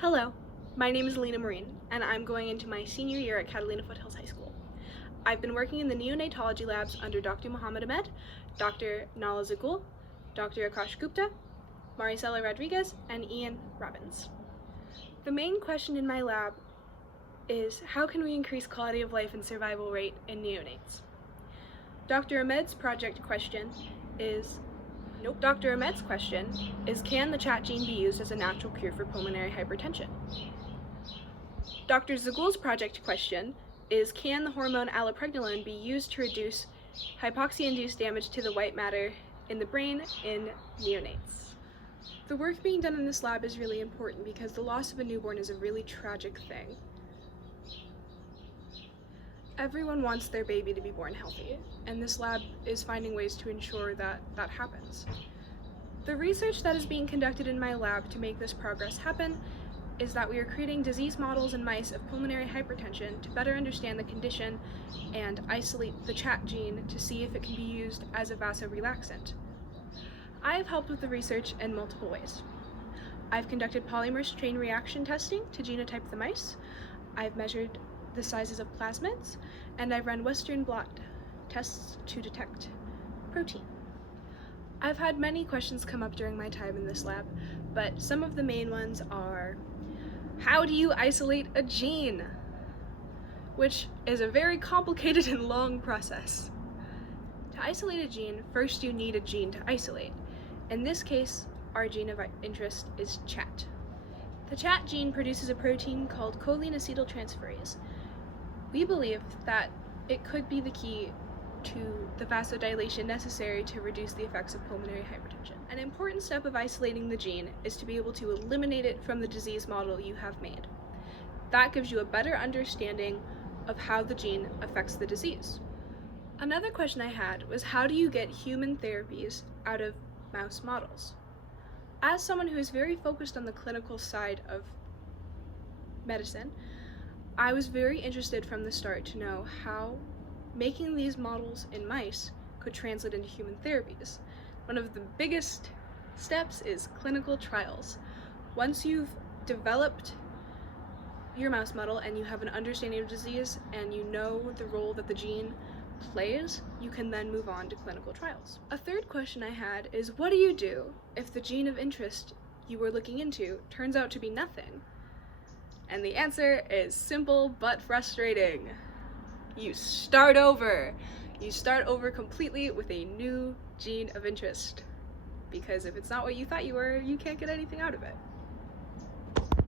Hello, my name is Alina and I'm going into my senior year at Catalina Foothills High School. I've been working in the neonatology labs under Dr. Mohammed Ahmed, Dr. Nala Zagul, Dr. Akash Gupta, Maricela Rodriguez, and Ian Robbins. The main question in my lab is how can we increase quality of life and survival rate in neonates? Dr. Ahmed's question is, can the chat gene be used as a natural cure for pulmonary hypertension? Dr. Zagul's project question is, can the hormone allopregnanolone be used to reduce hypoxia-induced damage to the white matter in the brain in neonates? The work being done in this lab is really important because the loss of a newborn is a really tragic thing. Everyone wants their baby to be born healthy, and this lab is finding ways to ensure that that happens. The research that is being conducted in my lab to make this progress happen is that we are creating disease models in mice of pulmonary hypertension to better understand the condition and isolate the chat gene to see if it can be used as a vasorelaxant. I have helped with the research in multiple ways. I've conducted polymerase chain reaction testing to genotype the mice. I've measured the sizes of plasmids, and I've run Western blot tests to detect protein. I've had many questions come up during my time in this lab, but some of the main ones are, how do you isolate a gene? Which is a very complicated and long process. To isolate a gene, first you need a gene to isolate. In this case, our gene of interest is CHAT. The CHAT gene produces a protein called choline acetyltransferase. We believe that it could be the key to the vasodilation necessary to reduce the effects of pulmonary hypertension. An important step of isolating the gene is to be able to eliminate it from the disease model you have made. That gives you a better understanding of how the gene affects the disease. Another question I had was, how do you get human therapies out of mouse models? As someone who is very focused on the clinical side of medicine, I was very interested from the start to know how making these models in mice could translate into human therapies. One of the biggest steps is clinical trials. Once you've developed your mouse model and you have an understanding of disease and you know the role that the gene plays, you can then move on to clinical trials. A third question I had is, what do you do if the gene of interest you were looking into turns out to be nothing? And the answer is simple but frustrating. You start over. You start over completely with a new gene of interest. Because if it's not what you thought you were, you can't get anything out of it.